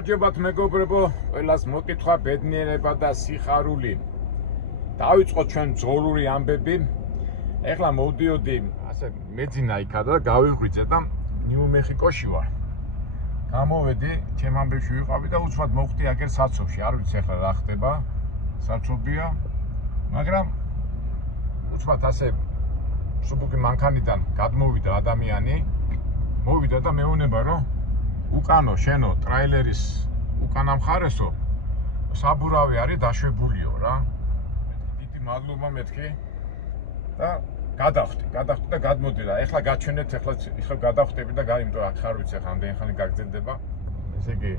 გამარჯობათ მეგობრებო, ყველას მოკითხვა, ბედნიერება და სიხარული. დავიწყოთ ჩვენ ბრძოლური ამბები. ეხლა მოვდიოდი, ასე მეძინა იქა და გავიღვიძე და ნიუ-მეხიკოში ვარ. გამოვედი, ჩემ ამბებში ვიყავი და უცბად მოხვდი აგერ საცობში. არ ვიცი ეხლა რა ხდება. საცობია, მაგრამ უცბად ასე სუბუქი მანქანიდან გადმოვიდა ადამიანი. მოვიდა და მეუბნება, რომ უკანო შენო ტრაილერის უკანა მხარესო საბურავი არის დაშვებულიო რა. დიდი მადლობა მეთქი და გადავხდი და გადმოდი რა. ეხლა გაჩვენეთ, ეხლა გადავხდები და იმიტომ აქ ხარ ვიცი, ახლა ამდენი ხანი გაგრძელდება. ესე იგი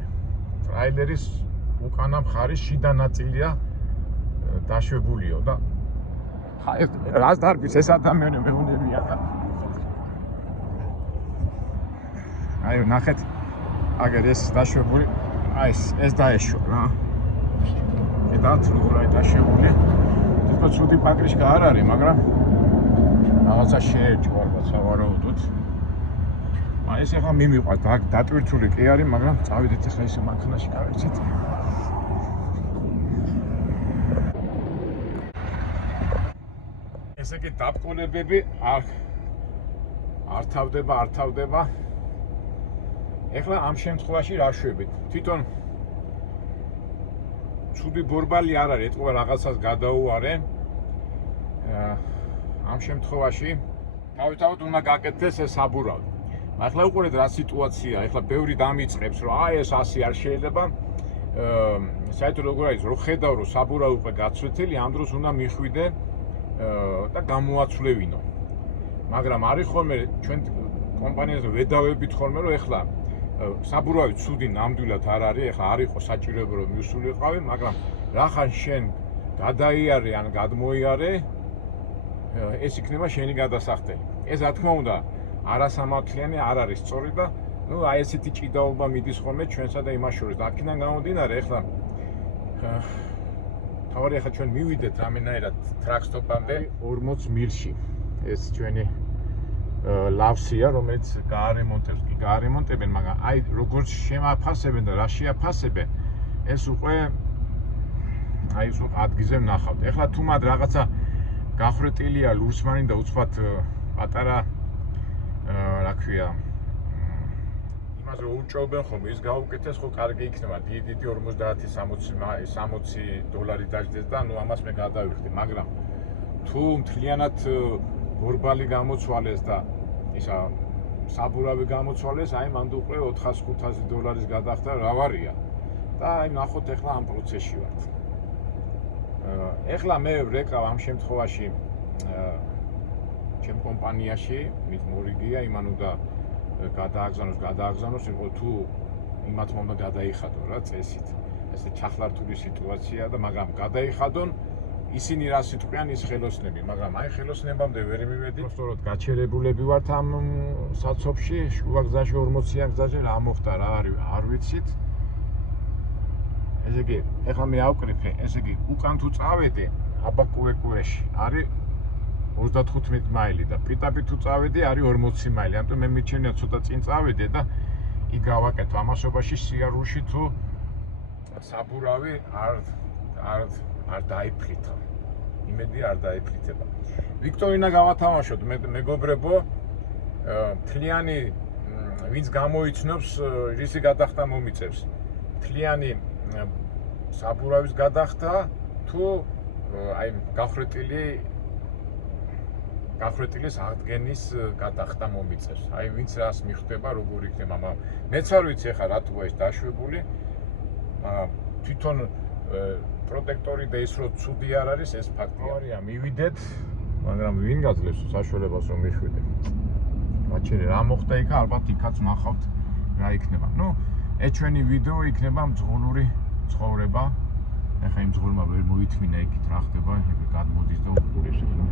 ტრაილერის უკანა მხარის შიდა ნაწილია დაშვებულიო და რას დარბის ეს ადამიანი მეუნებია და აი ნახეთ აგერ ეს დაშვებული, აი ეს დაეშვა რა. კიდათ როგორ არის დაშვებული. თვითონ ცუდი პაკრიშკა არ არის, მაგრამ რაღაცა შეერჭვა ალბათ სავარაუდოდ. აი ეს ახლა მიმიყვა, დატვირთული კი არის, მაგრამ წავიდეთ ახლა ისე მანქანაში გავერცეთ. ესე იგი დაბკოლებები არ თავდება. ეხლა ამ შემთხვევაში რა შვებით? თვითონ ცუდი ბორბალი არ არის, ეთქვა რაღაცას გადაუარე. ამ შემთხვევაში თავისთავად უნდა გაკეთდეს ეს საბურავი. ახლა უყურეთ რა სიტუაცია, ეხლა ბევრი დამიწყებს, რომ აი ეს ასე არ შეიძლება. საერთოდ როგორ არის, რომ ხედავ რომ საბურავი უკვე გაცვეთილი, ამ დროს უნდა მიხვიდე და გამოაცვლევინო. მაგრამ არის ხოლმე ჩვენ კომპანიაზე ვედავებით ხოლმე, რომ ეხლა საბურავი ცუდი ნამდვილად არ არის, ეხლა არ იყო საჭიროება რომ მივსულიყავი, მაგრამ რახან შენ გადაიარე ან გადმოიარე, ეს იქნება შენი გადასახდელი. ეს რა თქმა უნდა არასამართლიანი არ არის სწორი და ნუ აი ესეთი ჭიდაობა მიდის ხოლმე ჩვენსა და იმას შორის. აქედან გამომდინარე, ეხლა თავარი ახლა ჩვენ მივიდეთ რამენაირად ტრაკსტოპამდე 40 მილში. ეს ჩვენი ლავსია, რომელიც გაარემონტებენ, მაგრამ აი როგორც შემაფასებენ და რა შეაფასებენ, ეს უკვე აი ეს ადგილზე ვნახავთ. ეხლა თუ მათ რაღაცა გახრეტილია ლურსმანი და უცბად პატარა რა ქვია იმას რომ უჭობენ ხოლმე, ის გაუკეთეს ხო კარგი იქნება, დიდი 50-60 დოლარი დაждდეს და ნუ ამას მე გადავიხდი, მაგრამ თუ მთლიანად ბორბალი გამოცვალეს და ისა საბურავი გამოცვალეს, აი მანდ უკვე 400-500 დოლარის გადახდა რა ვარია და აი ნახოთ ეხლა ამ პროცესში ვართ. ეხლა მე ვრეკავ ამ შემთხვევაში ჩემ კომპანიაში, მის მორიგია, იმან უნდა გადააგზავნოს, იყო თუ იმათმა უნდა გადაიხადონ რა წესით. ესე ჩახლართული სიტუაცია და მაგრამ გადაიხადონ ისინი რა სიტყვიან ის ხელოსნები, მაგრამ აი ხელოსნებამდე ვერ მივედი. სწორად გაჩერებულები ვართ ამ საცობში, შუაგზაში 40-იან გზაზე რა მოხდა რა არის, არ ვიცით. ესე იგი, ეხლა მე ავკრიფე, ესე იგი, უკან თუ წავედი, აბაკუეკუეში არის 35 მაილი და პიტაპი თუ წავედი არის 40 მაილი. ამიტომ მე მიჩვენია ცოტა წინ წავედი და იქ გავაკეთო ამასობაში სიარულში თუ საბურავი არ დაიფრითა. იმედი არ დაიფრითება. ვიქტორინა გავათამაშოთ მეგობრებო. მთლიანი ვინც გამოიცნობს, რისი გადახდა მომიწევს. მთლიანი საბურავის გადახდა თუ აი გახრეტილის აღდგენის გადახდა მომიწევს. აი ვინც რას მიხვდება, როგორ იქნება, მაგრამ მეც არ ვიცი ახლა რატო ეს დაშვებული. თვითონ პროტექტორი და ის რო ცუდი არ არის, ეს ფაქტია. მივიდეთ, მაგრამ ვინ გაძლევს საშუალებას რომ მიხვიდე. გაჩერე რა მოხდა იქ, ალბათ იქაც ნახავთ რა იქნება. ნუ ეს ჩვენი ვიდეო იქნება მძღოლური ცხოვრება. ეხლა იმ მძღოლმა ვერ მოითმინა იქით რა ხდება, გადმოდის და უყურებს ახლა.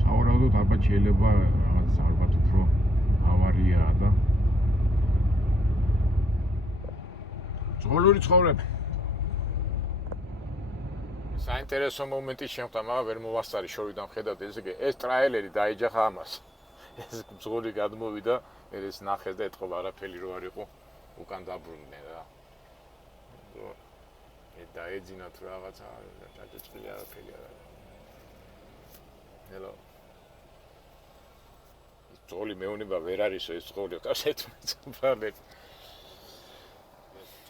სავარაუდოდ ალბათ შეიძლება რაღაც ალბათ უფრო ავარიაა და მძღოლური ცხოვრება. საინტერესო მომენტი შემხდა, მაგრამ ვერ მოვასწარი შორიდან ხედავთ, ესე იგი ეს ტრაილერი დაიჯახა ამას. ეს ძღოლი გადმოვიდა, ეს ნახეს და ეთქობა არაფერი რო არ იყო, უკან დაბრუნდნენ რა. დაეძინათ რაღაცა, დაჭრილი არაფერი არ არის. Hello. ძღოლი მეუნება ვერ არისო ეს ძღოლი, კაცეთმეცბრალე.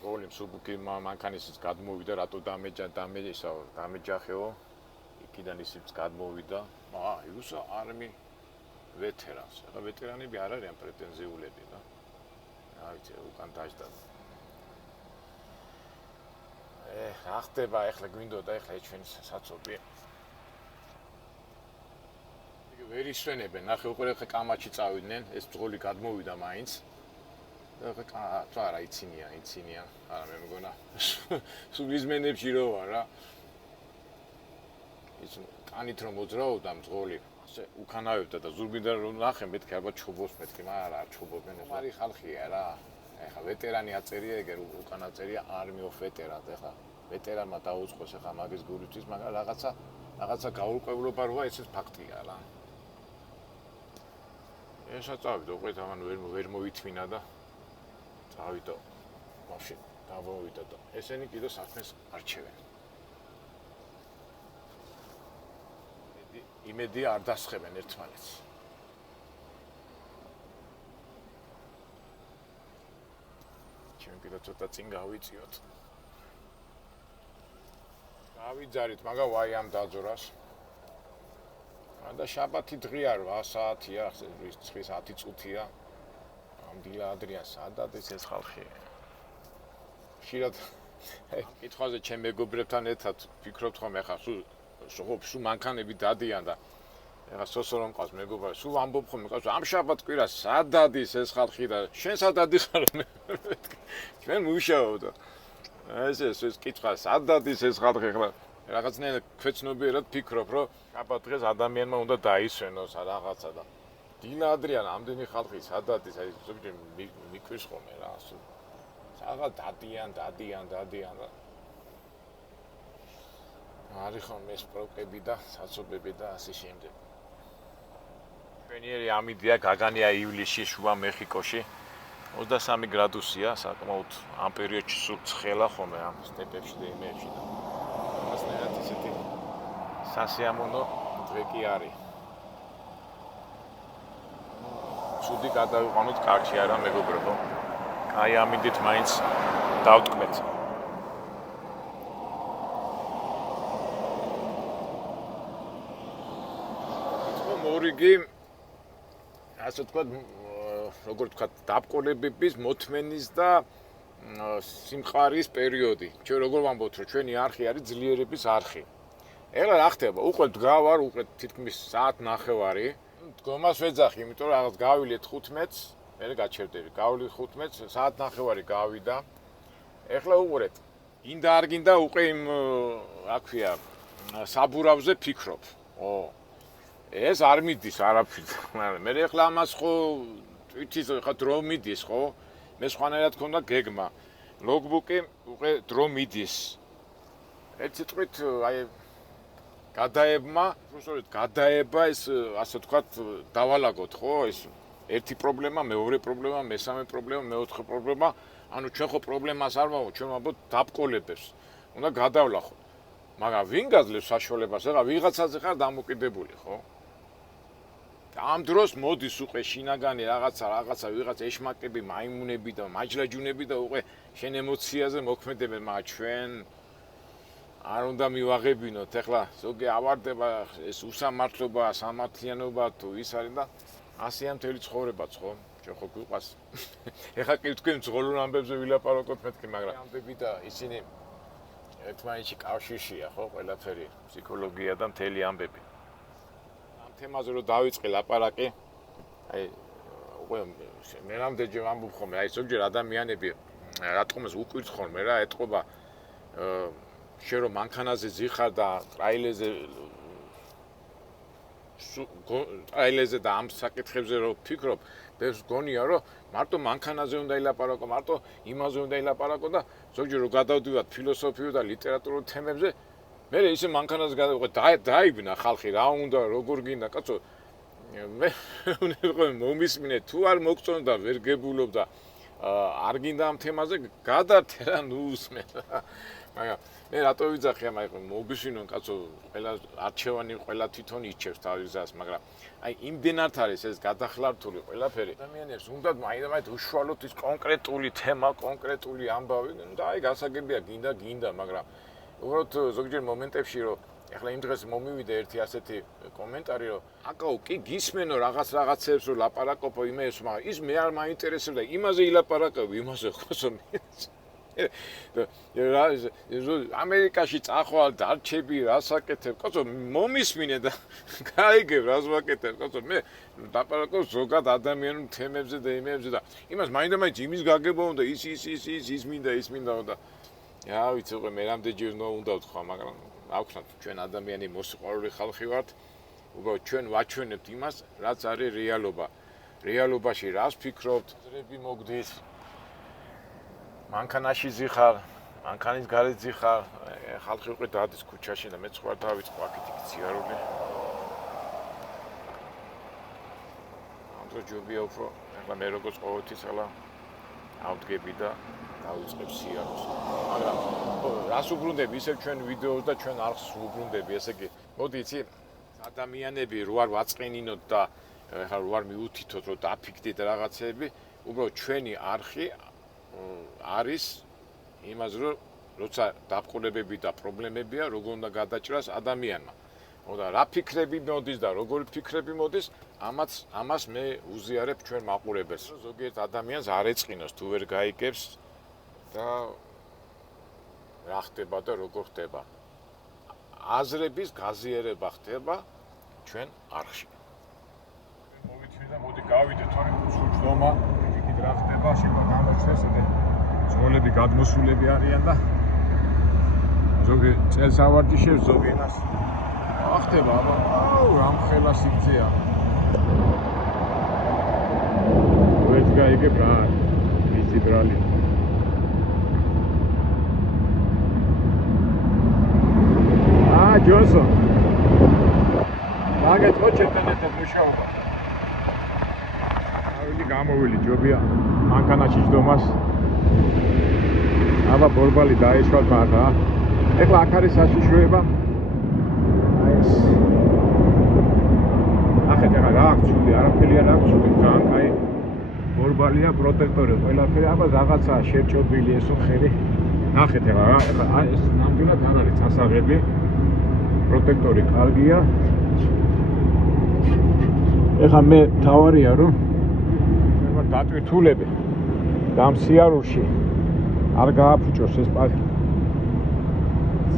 ძღოლი მსუბუქი მანქანისიც გადმოვიდა, რატო დამეჯახეო. იქიდან ისიც გადმოვიდა. იუსა არმი ვეტერანს. ახლა ვეტერანები არ არიან პრეტენზიულები და. რა ვიცი, უკან დაждდა. რა ხდება ახლა გვინდოდა ახლა ჩვენ საცობი. ვერ ისვენებენ, ნახე უკვე ხე კამაჩი წავიდნენ, ეს ძღოლი გადმოვიდა მაინც. და რა იცინია, არა მე მგონა. სულ იზმენებში რო ვარ რა. ის კანით რომ მოძრაობდა ძღოლი, ასე უკანავებდა და ზურგიდან რომ ნახე მეთქი ალბათ ჩუბოს მეთქი, მაგრამ არ ჩუბობენ ეს. მარი ხალხია რა. ეხლა ვეტერანი აწერია, ეგერ უკან აწერია army of veterans, ეხლა ვეტერანმა დაუწყოს ეხლა მაგის გულისთვის, მაგრამ რაღაცა გაურკვევლობა როა, ესეც ფაქტია რა. ეშა წავიდა, უკვე თან ვერ მოითმინა და წავიდა. მაშინ დავოვიდა და ესენი კიდევ საქმეს არჩევენ. იმედი არ დასხებენ ერთმანეთს. ჩვენ კიდევ ცოტა წინ გავიწიოთ. გავიძარით, მაგრამ ვაი ამ დაძორას. და შაბათი დღეა 8 საათია, 9 წუთია. ამდილა ადრიან სადაც ეს ხალხი. ხშირად კითხვაზე ჩემ მეგობრებთან ერთად ფიქრობთ ხომ ეხა სულ მანქანები დადიან და ეხა სოსო რომ ყავს მეგობრებს, სულ ამბობ ხომ ყავს ამ შაბათ კვირას სად დადის ეს ხალხი და შენ სად დადიხარ ჩვენ მუშაობ და ეს კითხვა სად დადის ეს ხალხი ეხლა რაღაცნაირად ქვეცნობიერად ფიქრობ რომ შაბათ დღეს ადამიანმა უნდა დაისვენოს რაღაცა და დილა ადრიან ამდენი ხალხი სად დადის აი ზოგჯერ მიქვრის ხოლმე რა სულ რაღაც დადიან და არის ხოლმე ეს პროექტები და საცობები და ასე შემდეგ. ჩვენიერი ამიდია გაგანია ივლისში შუა მეხიკოში 23 გრადუსია, საკმაოდ ამ პერიოდში სულ ცხელა ხოლმე ამ სტეპებში და იმებში და რაღაცნაირად ისეთი სასიამოვნო დღე კი არის. ცუდი გადავიყვანოთ კარში არა მეგობრებო. აი ამიდით მაინც დავტკბეთ. მორიგი ასე თქვა როგორ თქვა დაბკოლებების მოთმენის და სიმყარის პერიოდი. ჩვენ როგორ ვამბობთ რომ ჩვენი არხი არის ძლიერების არხი. ეხლა რა ხდება? უკვე დგავარ, უკვე თითქმის საათ ნახევარი. დგომას ვეძახი, იმიტომ რომ რაღაც გავილეთ 15-ს, მე გაჩერდები. გავილეთ 15-ს, საათ ნახევარი გავიდა. ეხლა უყურეთ. გინდა არ გინდა უკვე იმ რა ქვია, საბურავზე ფიქრობ. ეს არ მიდის არაფრით. მე ეხლა ამას ხო თვითის ხა დრო მიდის ხო? მე სხვანაირად ქონდა გეგმა. ლოგბუკი უკვე დრო მიდის. ერთ სიტყვით აი გადაებმა, უბრალოდ გადაება ეს ასე ვთქვათ დავალაგოთ ხო? ეს ერთი პრობლემა, მეორე პრობლემა, მესამე პრობლემა, მეოთხე პრობლემა. ანუ ჩვენ ხო პრობლემას არ ვამბობთ, ჩვენ ვამბობთ დაბკოლებებს. უნდა გადავლახოთ. მაგრამ ვინ გაძლევს საშუალებას? ეხლა ვიღაცაზე ხარ დამოკიდებული ხო? ამ დროს მოდის უკვე შინაგანი რაღაცა ვიღაც ეშმაკები, მაიმუნები და მაჯლაჯუნები და უკვე შენ ემოციაზე მოქმედებენ, მაგრამ ჩვენ არ უნდა მივაღებინოთ. ეხლა ზოგი ავარდება ეს უსამართლობა, სამართლიანობა თუ ის არის და ასეა მთელი ცხოვრებაც ხო? ჩვენ ხო გვიყვას. ეხლა კი თქვენ ძღოლურ ამბებზე ვილაპარაკოთ მეთქი, მაგრამ ამბები და ისინი ერთმანეთში კავშირშია ხო ყველაფერი, ფსიქოლოგია და მთელი ამბები. თემაზე რომ დავიწყე ლაპარაკი, აი უკვე მე რამდენჯერ ვამბობ ხოლმე, აი ზოგჯერ ადამიანები რატომაც უყვირთ ხოლმე რა, ეთყობა შენ რომ მანქანაზე ზიხარ და ტრაილერზე და ამ საკითხებზე რომ ფიქრობ, ბევრს გონია რომ მარტო მანქანაზე უნდა ილაპარაკო, მარტო იმაზე უნდა ილაპარაკო და ზოგჯერ რომ გადავდივართ ფილოსოფიურ და ლიტერატურულ თემებზე მე ისე მანქანაზე გადავიყო დაიბნა ხალხი რა უნდა როგორ გინდა კაცო მე უნდა მომისმინე თუ არ მოგწონდა ვერ გებულობდა არ გინდა ამ თემაზე გადართე რა ნუ უსმენ მაგრამ მე რატო ვიძახი ამ აი მოგისმინონ კაცო ყველა არჩევანი ყველა თვითონ იჩევს თავის გზას მაგრამ აი იმდენად არის ეს გადახლართული ყველაფერი ადამიანებს უნდა მაინც უშუალოდ ის კონკრეტული თემა კონკრეტული ამბავი და აი გასაგებია გინდა მაგრამ უბრალოდ ზოგჯერ მომენტებში რომ ეხლა იმ დღეს მომივიდა ერთი ასეთი კომენტარი რომ აკაო კი გისმენო რაღაცებს რომ ლაპარაკობო იმას მაგრამ ის მე არ მაინტერესებდა იმაზე ილაპარაკები იმაზე ხოსო ამერიკაში წახვალ დარჩები რასაკეთებ კაცო მომისმინე და გაიგებ რას ვაკეთებ კაცო მე ლაპარაკობ ზოგად ადამიანურ თემებზე და იმებზე და იმას მაინც იმის გაგება უნდა ის მინდა და რა ვიცი უკვე მე რამდენჯერ უნდა ვთქვა მაგრამ აქვთ ჩვენ ადამიანი მოსიყვარული ხალხი ვართ უბრალოდ ჩვენ ვაჩვენებთ იმას რაც არის რეალობა რეალობაში რას ფიქრობთ ზრები მოგდით მანქანაში ზიხარ მანქანის გარეთ ზიხარ ხალხი უკვე დადის ქუჩაში და მეც ვარ დავიწყო აქეთ იქ ციარული ამდრო ჯობია უფრო ახლა მე როგორც ყოველთვის ახლა ავდგები და დავიწყებ სიარულს მაგრამ რას უბრუნდები ისევ ჩვენ ვიდეოს და ჩვენ არხს უბრუნდები ესე იგი მოდი იცი ადამიანები რო არ ვაწყენინოთ და ახლა რო არ მიუთითოთ რომ დაფიქდეთ რაღაცები უბრალოდ ჩვენი არხი არის იმას რომ როცა დაბყოლებები და პრობლემებია როგორ უნდა გადაჭრას ადამიანმა და რა ფიქრები მოდის და როგორი ფიქრები მოდის ამას მე უზიარებ ჩვენ მაყურებელს ზოგიერთ ადამიანს არ ეწყინოს თუ ვერ გაიგებს და რა ხდება და როგორ ხდება აზრების გაზიარება ხდება ჩვენ არხში მოვითვი და მოდი გავიდეთ თორემ სულჯდომა იქით რა ხდება შეიძლება გამოჩნდეს და ზოლები გადმოსულები არიან და ზოგი წელს ავარჯიშებს ზოგი ენას ახტება აბა აუ რამხელა სიგზეა ვეც გაიგებ რა ისი ბრალი ჯონსონ მაგეთ ხო ჩეტენეთებს მუშაობა ავილი გამოვილი ჯობია მანქანაში ჯდომას აბა ბორბალი დაეშვა მაგა ეხლა აქ არის საშიშროება ეს ახეთ რა აქცული არაფერი არ აქცული ძალიან კაი ბორბალია პროტექტორი ყველაფერი აბა რაღაცა შეჭობილი ესო ხერი ნახეთ ეხლა ეს ნამდვილად არ არის წასაღები პროტექტორი კარგია ეხლა მე თავარია რომ ჩვენ ვარ დატვირთულები და ამ სიარულში არ გააფუჭოს ეს პარკი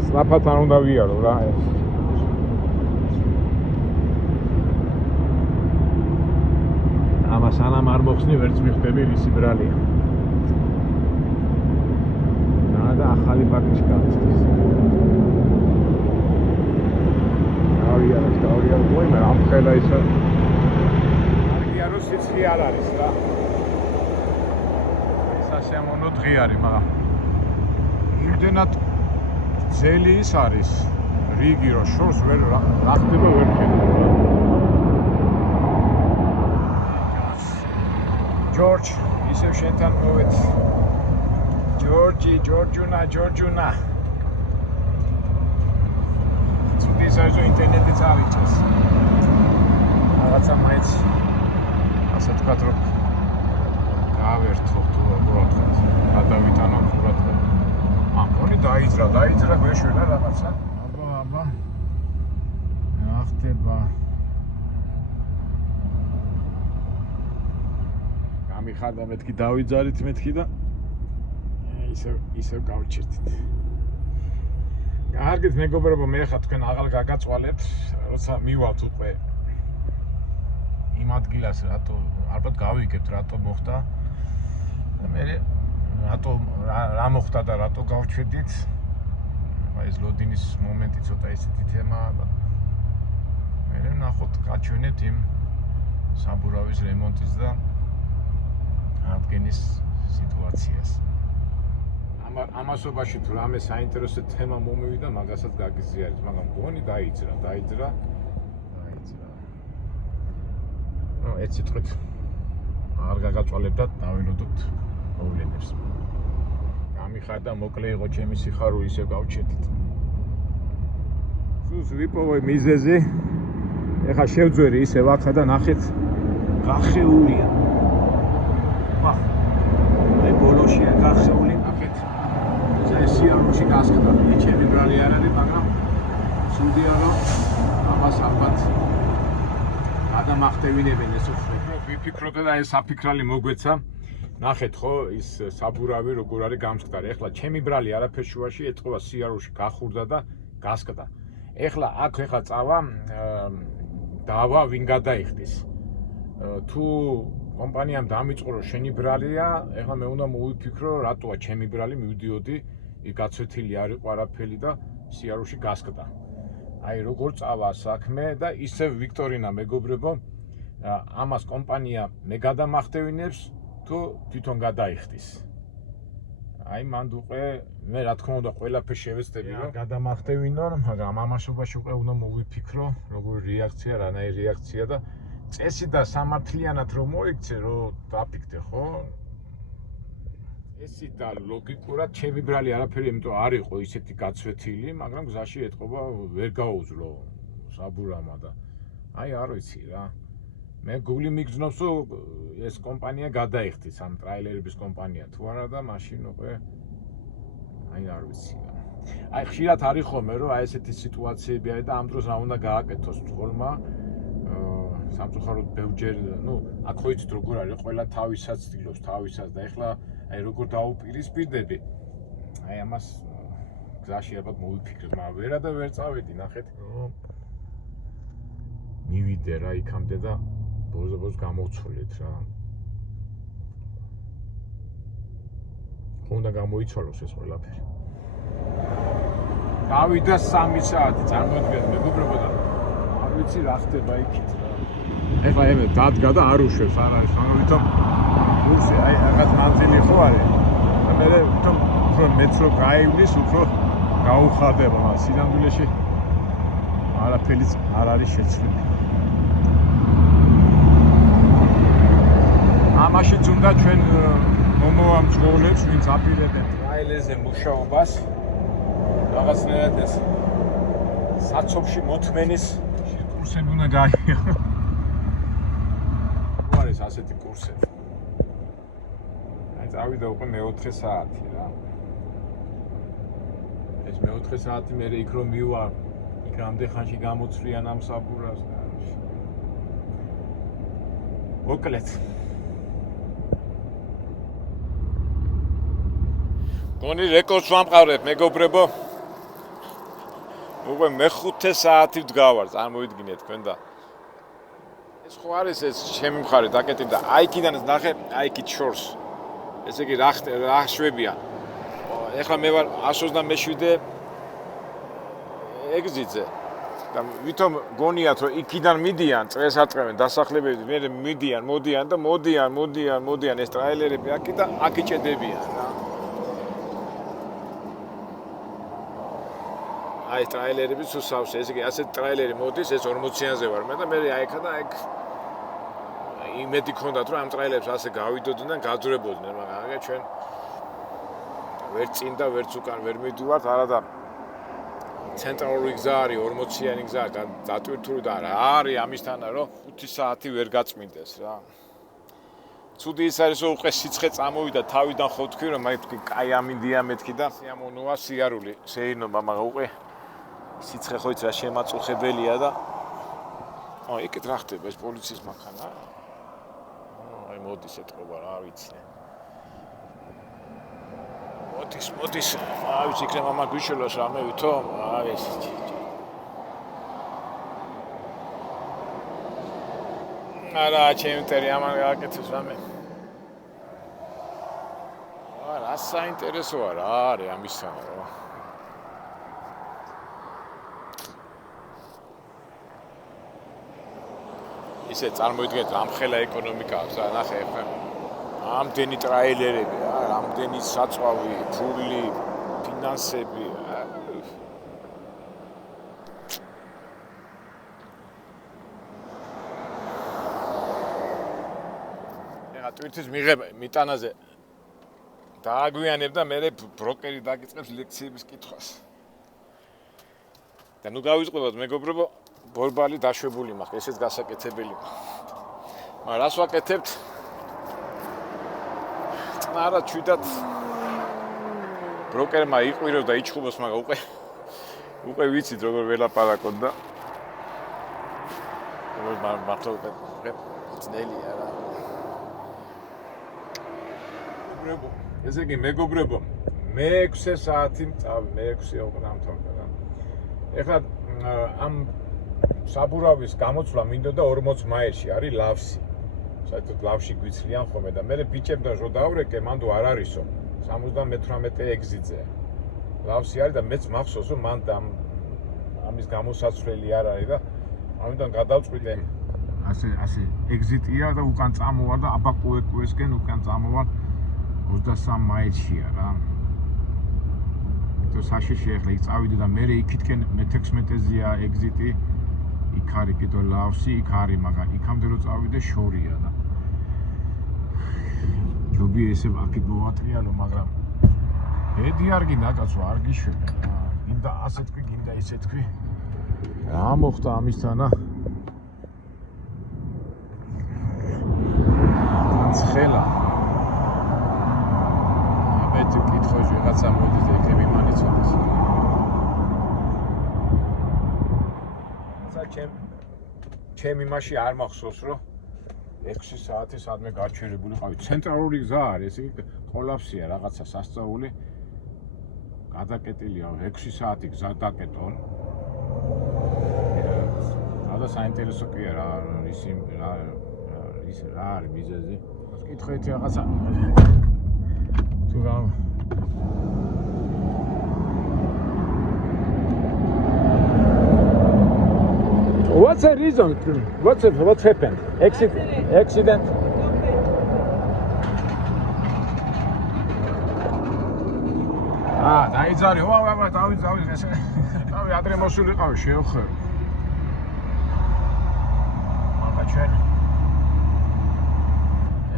სწრაფად არ უნდა ვიარო რა ეს ამას ანამ არ მოხსნი ვერც მიხდები რისი ბრალია და ახალი პარკის გაწეს გავიარეთ ვაი მე ამ ხელა ისა არგია რომ სიცხე არ არის რა ეს ასემონო დღე არის მაგრამ იმდენად ძელი ის არის რიგი რომ შორს ვერ რა ხდება ვერ ხედავ ჯორჯ ისევ შენთან მოვეც ჯორჯუნა ის არის რომ ინტერნეტიც ავიჭეს რაღაცა მაინც ასე ვთქვათ რომ გავერთოთ თუ როგორ ვთქვათ გადავიტანოთ უბრალოდ ამონი დაიძრა გვეშველა რაღაცა აბა რა ხდება გამიხარდა მეთქი დავიძარით მეთქი და ისევ გავჩერდით კარგით მეგობრებო მე ხა თქვენ აღარ გაგაწვალებთ როცა მივალთ უკვე იმ ადგილას რატო ალბათ გავიგებთ რატო მოხდა და მე რატო რა მოხდა და რატო გავჩვიდით აი ეს ლოდინის მომენტი ცოტა ისეთი თემაა და მე ნახოთ გაჩვენებთ იმ საბურავის რემონტის და ადგენის სიტუაციას ამასობაში თუ რამე საინტერესო თემა მომივიდა მაგასაც გაგიზიარეთ მაგრამ მგონი დაიძრა ეს სიტყვით არ გაგაწვალებდათ, დავილოდოთ მოვლენებს. გამიხარდა მოკლე იყო ჩემი სიხარული, ისე გავჩერდით. სულს ვიპოვე მიზეზი. ეხლა შევძვერი ისე ვახა და ნახეთ გახეულია. ვახ. აი ბოლოშია გახეული, ნახეთ. ეს სიარულში გასკდა. ჩემი ბრალი არ არის, მაგრამ სულდია რომ ამას ალბათ გადამახტევინებენ ეს უხრი. ვიფიქროთ და ეს საფიქრალი მოგვეცა. ნახეთ ხო ის საბურავი როგორ არის გამსკდარი. ეხლა ჩემი ბრალი არაფერ შუაში ეთყობა სიარულში გახურდა და გასკდა. ეხლა აქ წავა დავა ვინ გადაიხდის. თუ კომპანიამ დამიწყო რომ შენი ბრალია, ეხლა მე უნდა მოვიფიქრო რატოა ჩემი ბრალი მივდიოდი, იქ გაცვეთილი არ იყო არაფერი და სიარულში გასკდა. აი როგორ წავა საქმე და ისევ ვიქტორინა მეგობრებო, ამას კომპანია მე გადამახტევინებს თუ თვითონ გადაიხდის. აი მანდ უყე მე რა თქმა უნდა ყველაფერს შევეცდები რომ გადამახტევინო, მაგრამ ამაშობაში უკვე უნდა მოვიფიქრო როგორი რეაქცია, რანაირი რეაქცია და წესი და სამართლიანად რომ მოიქცე, რომ დაფიქრდე ხო? ესი და ლოგიკურად ჩემი ბრალი არაფერი, იმიტომ არ იყო ისეთი გაცვეთილი, მაგრამ გზაში ეთყობა ვერ გაუძლო საბურამა და აი არ ვიცი რა. მე გული მიგზნობს რომ ეს კომპანია გადაიხდის, ამ ტრაილერების კომპანია თუ არა და მაშინ უკვე აი არ ვიცი რა. აი ხშირად არის ხოლმე რომ აი ესეთი სიტუაციები არის და ამ დროს რა უნდა გააკეთოს მძღოლმა. სამწუხაროდ ბევრჯერ, აქ ხო იცით როგორ არის, ყველა თავისაც ცდილობს, თავისაც და ეხლა აი როგორ დაუპირისპირდები. აი ამას გზაში ალბათ მოვიფიქრებ, მაგრამ ვერა და ვერ წავედი, ნახეთ. მივიდე რა იქამდე და ბოლოს გამოვცვლით რა. ხო უნდა გამოიცვალოს ეს ყველაფერი. გავიდა 3 საათი, წარმოიდგინეთ მეგობრებო და არ ვიცი რა ხდება იქით რა. ეხლა ემე დადგა და არ უშვებს, არ არის, მაგრამ ვითომ კურსი აი რაღაც მანძილი ხო არის. და მე ვითომ უფრო მეტრო გაივლის, უფრო გაუხარდება, მაგრამ სინამდვილეში არაფერიც არ არის შეცვლილი. ამაშიც უნდა ჩვენ მომავამძღოლებს, ვინც აპირებენ ტრაილერზე მუშაობას, რაღაცნაირად ეს საცობში მოთმენის კურსები უნდა გაიგო. თუ არის ასეთი კურსები. აი წავიდა უკვე მე-4 საათი რა. ეს მე-4 საათი მე იქ რომ მივა, იქ რამდენ ხანში გამოცვლიან ამ საბურას და მოკლედ. გონი რეკორდს ვამყარებ, მეგობრებო. უკვე მე-5 საათი ვდგავარ, წარმოიდგინეთ თქვენ და ეს ხო არის ეს ჩემი მხარე დაკეტილი და აი იქიდან ნახე, აი იქით შორს. ესე იგი რა შვებია. ეხლა მე ვარ 127 ეგზიტზე და ვითომ გონიათ რომ იქიდან მიდიან, წრეს ატყევენ დასახლებები, მე მოდიან და მოდიან ეს ტრაილერები აქ და აქ იჭედებიან რა. აი ტრაილერები თუ სავსე, ესე იგი ასეთ ტრაილერი მოდის, ეს 40-იანზე ვარ მე და მე აი აქა და აქ იმედი ქონდათ რომ ამ ტრაილერებს ასე გავიდოდნენ, გაძვრებოდნენ, მაგრამ აგა ჩვენ ვერ წინ და ვერც უკან ვერ მიდივართ, არა და ცენტრალური გზა არის, 40-იანი გზა, დატვირთული და რა არის ამისთანა რომ 5 საათი ვერ გაწმინდეს რა. ცუდი ის არის რომ უკვე სიცხე წამოვიდა თავიდან ხო თქვი რომ მე თქვი კაი ამინდია მეთქი და სიამოვნოა სიარული, შეინობა, მაგრამ უკვე სიცხე ხო იცი რა შემაწუხებელია და იქით რა ხდება ეს პოლიციის მანქანა? აი მოდის ეთყობა რა ვიცი. მოდის. აი ვიცი იქნებ მამა გვიშველოს რამე ვითომ? აი ეს. არა, ჩემი ტერი ამან გააკეთეს რამე. რა საინტერესოა რა არის ამისთან რა. ისე წარმოიდგინეთ რამხელა ეკონომიკაა, ნახე ახლა ამდენი ტრაილერები, ამდენი საწვავი, ფული, ფინანსები. ტვირთის მიღება მიტანაზე დააგვიანებ და მე ბროკერი დაგიწყებს ლექციების კითხვას. და ნუ გავიწყებოთ მეგობრებო, ბორბალი დაშვებული მაქვს, ესეც გასაკეთებელი. მაგრამ რას ვაკეთებთ? არა ჩვიდად ბროკერმა იყვიროს და იჩხუბოს, მაგრამ უკვე ვიცით როგორ ველაპარაკოთ და როგორ მართლა ძნელია რა. ესე იგი მეგობრებო, მე-6 საათი წავ, მე-6 ოღონდ რა. ეხლა ამ საბურავის გამოცვლა მინდოდა 40 მაილში, არის ლავსი. საერთოდ ლავში გვიცლიან ხოლმე და მე ბიჭებთან რო დავრეკე, მანდ არ არისო 78 ეგზიტზე. ლავსი არის და მეც მახსოვს რომ მან ამის გამოსაცვლელი არ არის და ამიტომ გადავწყვიტე ასე ეგზიტია და უკან წამოვარ და აბაკუესკენ უკან წამოვარ 23 მაილშია რა. то საშიში ახლა იქ წავიდე და მე იქითკენ მე-16-ზეა ეგზიტი. იქ არის კიდე ლავსი, იქ არის, მაგრამ იქამდე რო წავიდე შორია და ჯობია ესე აქეთ მოვატრიალო, მაგრამ ბედი არ გინდა კაცო, არ გიშვები რა. გინდა ასე თქვი, გინდა ისე თქვი. რა მოხდა ამისთანა? ცხელა. ამეთ კითხვაში ვიღაცა მოდის და იქნებ იმანიცოდეს. ჩემი მაშინ არ მახსოვს რომ 6 საათი სადმე გაჩერებული ყავი. ცენტრალური გზა არის, ესე იგი კოლაფსია რაღაცა სასწაული. გადაკეტილია 6 საათი გზა დაკეტონ. და საინტერესო კი არა რა არის მიზეზი. კითხეთ რაღაცა თუ What's the reason? What happened? Accident? დაიძარი, დავი ესე. დავი ადრე მოსულიყავი შევხერ. მაგა ჩვენ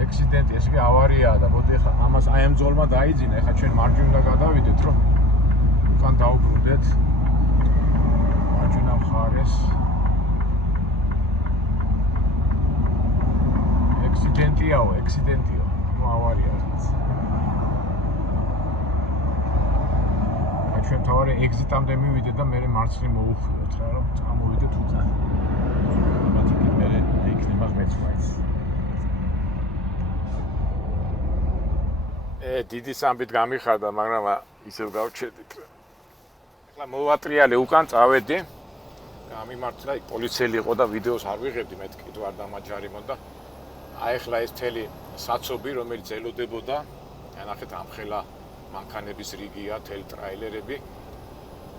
accident, ესე იგი ავარიაა და მოდი ხა ამას აი ამ ძოლმა დაიძინა, ეხა ჩვენ მარჯვნივ გადავიდეთ, რომ უკან დაუბრუნდეთ. მარჯვენა მხარეს. accidentio, no avariya. ჩვენ თავარი ეგზიტამდე მივიდე და მე მარცხნივ მოუხიოთ რა, რომ წამოვიდეთ უკან. მაგრამ მე იქნება მეცვაიც. დიდი სამბით გამიხარდა, მაგრამ ისევ გავჩერდით. ეხლა მოვატრიალე უკან წავედი. გამიმართლა, იქ პოლიციელი იყო და ვიდეოს არ ვიღებდი, მე კიდევ არ დამაჯარიმონდა. აი ახლა ეს თელი საცობი, რომელიც ელოდებოდა, ნახეთ ამხელა მანქანების რიგია, თელი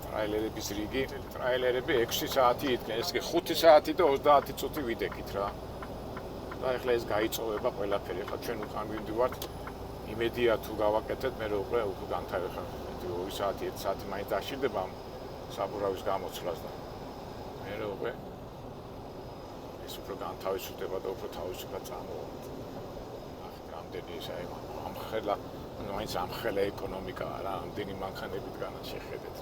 ტრაილერების რიგი, ტრაილერები 6 საათი იდგნენ, ეს კი 5 საათი და 30 წუთი ვიდექით რა. და ახლა ეს გაიწოვება ყველაფერი, ახლა ჩვენ უკან ვივდივართ, იმედია თუ გავაკეთეთ, მე უკვე განთავეხა 2 საათი, 1 საათი მაინც დაშიდება საბურავის გამოცვლას და მე უკვე ეს უფრო განთავისუფლდება და უფრო თავისუფლად წამოვართ. რამდენი ეს აი ამხელა, მაინც ამხელა ეკონომიკაა რა, ამდენი მანქანებითგანაც შეხედეთ.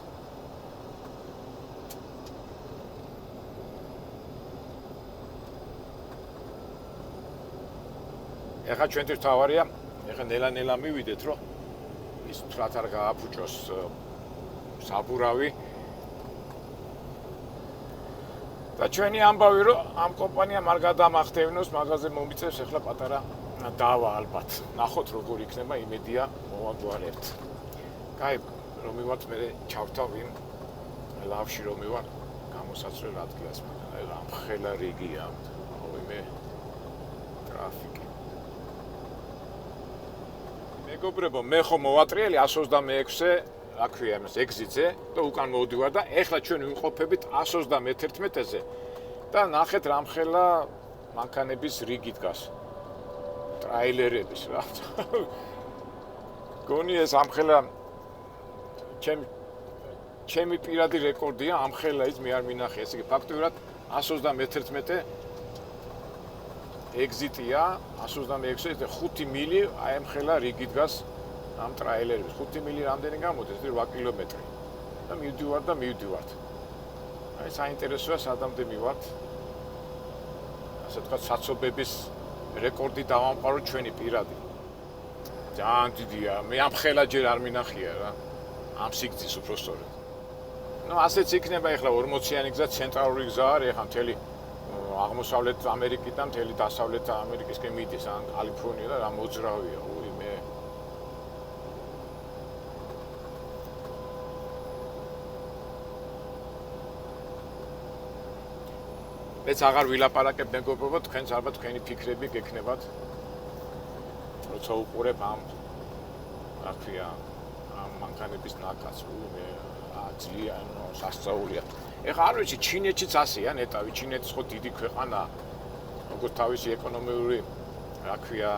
ეხლა ჩვენთვის თავარია, ეხლა ნელა-ნელა მივიდეთ, რომ ის თრათ არ გააფუჭოს საბურავი. და ჩვენი ამბავი რომ ამ კომპანიამ არ გადამახდევნოს, მაღაზიაზე მომიწევს ეხლა პატარა დავა ალბათ. ნახოთ როგორ იქნება, იმედია მოვაგვარებთ. კაი, რომ მივართ მე ჩავთავ იმ ლავში რომ მივარ გამოსაცვლელ ადგილას, მაგრამ ამხელა რიგია, მე ტრაფიკი. მეგობრებო, მე ხომ მოვატრიელი 126-ზე, რა ქვია იმას, ეგზიტზე და უკან მოვდივარ და ეხლა ჩვენ ვიმყოფებით 131-ზე და ნახეთ რამხელა მანქანების რიგი დგას. ტრაილერების რა. გონი ეს ამხელა ჩემი პირადი რეკორდია, ამხელა ის მე არ მინახე, ესე იგი ფაქტობრივად 131 ეგზიტია 126 და 5 მილი აი ამ ხელა რიგი დგას ამ ტრაილერებს 5 მილი რამდენი გამოდის 8 კილომეტრი და მივდივართ აი საინტერესოა სადამდე მივართ ასე თქვა საცობების რეკორდი დავამყარო ჩვენი პირადი ძალიან დიდია მე ამ ხელა ჯერ არ მინახია რა ამ სიგრძის უფრო სწორედ ну ასეც იქნება ეხლა 40-იანი გზა ცენტრალური გზა არის ეხლა მთელი აღმოსავლეთ ამერიკიდან მთელი დასავლეთ ამერიკისკენ მიდის ან კალიფორნია და რა მოძრავია უი მე მეც აღარ ვილაპარაკებ მეგობრებო თქვენს ალბათ თქვენი ფიქრები გექნებათ როცა უყურებ ამ რა ქვია ამ მანქანების ნაკადს უი მე ძალიან სასწაულია ეხლა არ ვიცი ჩინეთშიც ასეა ნეტავი ჩინეთის ხო დიდი ქვეყანაა როგორც თავისი ეკონომიური რა ქვია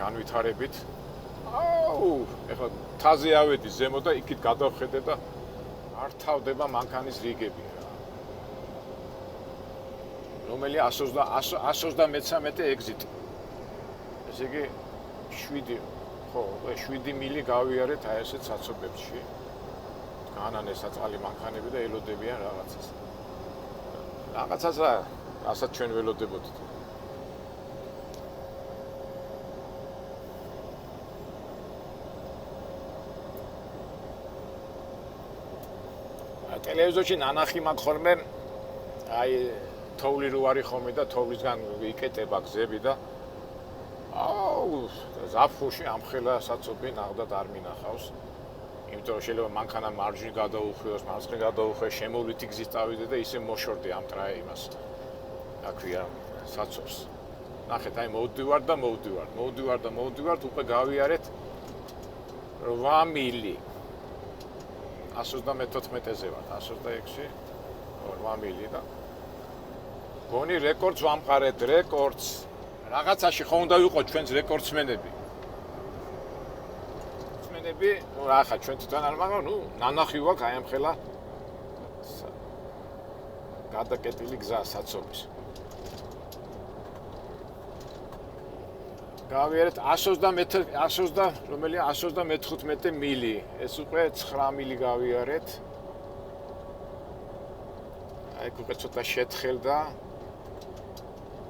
განვითარებით აუ ეხლა თაზე ავედი ზემო და იქით გადავხედე და არ თავდება მანქანის რიგები რომელი 133 ეგზიტი ესე იგი 7 მილი გავიარეთ აი ესეთ საცობებში განან ესაწალი მანქანები და ელოდებიან რაღაცას რასაც ჩვენ ველოდებოდით ტელევიზორში ნანახი მაქვს ხოლმე აი თოვლი რო არის ხოლმე და თოვლისგან იკეტება გზები და აუ ზაფხულში ამ ხელა საცობი ნახდათ არ მინახავს იმიტომ შეიძლება მანქანა მარჯვნივ გადაუხვიოს, მარცხნივ გადაუხვიოს, შემოვლითი გზით წავიდე და ისე მოშორდი ამ ტრაილს. რა ქვია, საცობს. ნახეთ, აი მოვდივართ, უკვე გავიარეთ 8 მილი. 134-ზე ვართ, 126, 8 მილი და გონი რეკორდს ვამყარეთ, რეკორდს. რაღაცაში ხო უნდა ვიყოთ ჩვენს რეკორდსმენები. ну ახლა ჩვენ თვითონ არ მაგრამ ну ნანახი ვაქვს აი ამ ხელა გადაკეტილი გზა საცობის გავიარეთ 135 მილი ეს უკვე 9 მილი გავიარეთ აი უკვე ცოტა შეთხელდა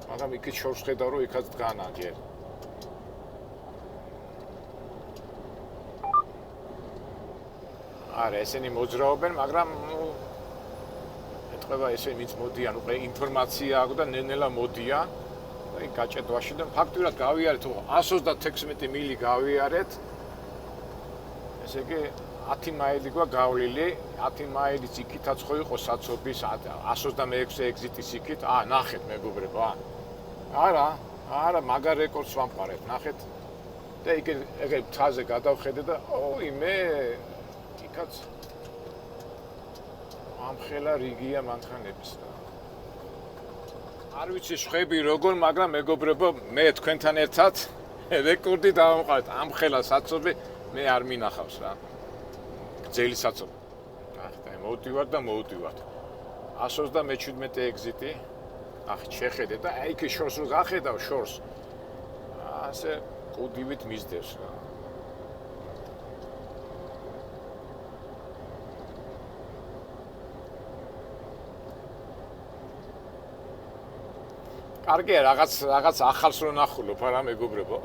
მაგრამ იქით შორს ხედავ რომ იქაც დგანა ჯერ არა ესენი მოძრაობენ, მაგრამ ეთყობა ესე ვინც მოდიან, უკვე ინფორმაცია აქვს და ნელ-ნელა მოდიან. აი გაჭედვაში და ფაქტურად გავიარეთ 136 მილი გავიარეთ. ესე იგი 10 მაილი გვა გავლილი, 10 მაილიც იქითაც ხო იყო საცობის 126 ეგზიტის იქით. ნახეთ მეგობრებო, არა, მაგარ რეკორდს ვამყარეთ, ნახეთ. და ეგ თაზე გადავხედე და ოი მე იქაც ამ ხელა რიგია მანქანების და არ ვიცი ხვები როგორ მაგრამ მეგობრებო მე თქვენთან ერთად რეკორდი დავამყარეთ ამ ხელა საცობი მე არ მინახავს რა გძელი საცობი ახლა მოვდივართ 137 ეგზიტი ახლა შეხედე და აი იქ შორს რო გახედავ შორს ასე კუდივით მისდევს რა კარგია რაღაც ახალს რო ნახულობ არა მეგობრებო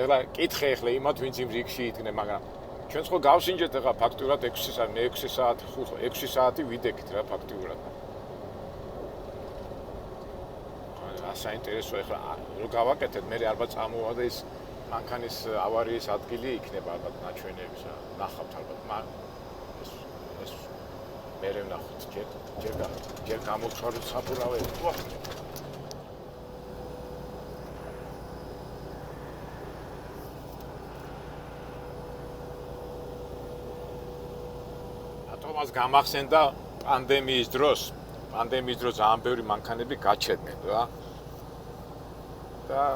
ეხლა კითხე იმათ ვინც იმ რიგში იდგნენ მაგრამ ჩვენც ხო გავსინჯეთ ეხლა ფაქტურად 6 საათი ვიდექით რა ფაქტურად რა საინტერესო ეხლა რო გავაკეთეთ მე ალბათ წამოვა და ის მანქანის ავარიის ადგილი იქნება ალბათ ნაჩვენების ნახავთ ალბათ ეს მე ვნახოთ ჯერ გამოცხადოთ საფურავები ატომას გამახსენდა პანდემიის დროს ძალიან ბევრი მანქანები გაჩერდნენ რა და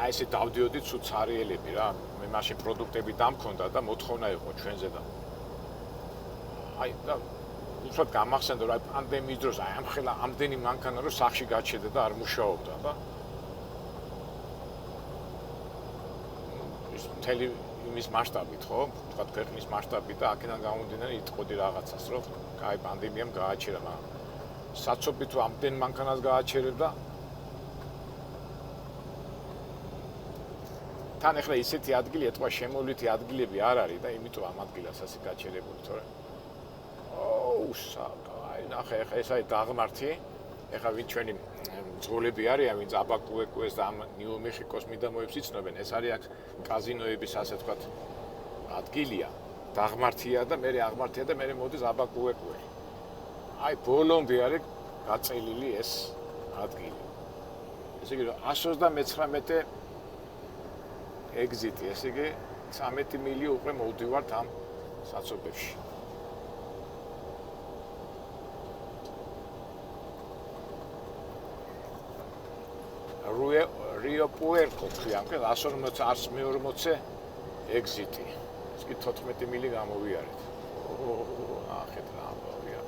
აი ესე დავდიოდი ცუცარიელები რა მე მაშინ პროდუქტები დამქონდა და მოთხოვნა იყო ჩვენზე და აი და უბრალოდ გამახსენდა რომ პანდემიის დროს აი ამ ხელა ამდენი მანქანა რომ სახში გაჩერდა და არ მუშაობდა, აბა. ის მთელი იმის მასშტაბით, ხო? თქვა ქვეყნის მასშტაბით და აქედან გამომდინარე იტყოდი რაღაცას, რომ აი პანდემიამ გააჩერა, მაგრამ საცობი თუ ამდენ მანქანას გააჩერებდა. თან ახლა ისეთი ადგილი, ეთქვა შემოვლითი ადგილები არ არის და იმიტომ ამ ადგილას ასე გაჩერებული, თორე აი ნახე ახლა ეს არის დაღმართი. ახლა ვინ ჩვენი მძღოლები არიან, ვინც აბაკუეკუეს და ამ ნიუ-მეხიკოს მიდამოებს იცნობენ, ეს არის აქ კაზინოების ასე ვთქვათ ადგილია. დაღმართია და მე აღმართია და მე მოდის აბაკუეკუე. აი ბოლომდე არის გაწელილი ეს ადგილი. ესე იგი 129 ეგზიტი, ესე იგი 13 მილი უკვე მოვდივართ ამ საცობებში. Rio Puerto ქვია, 140 ეგზიტი. ეს კი 14 მილი გამოვიარეთ. ახეთ რა ამბავია.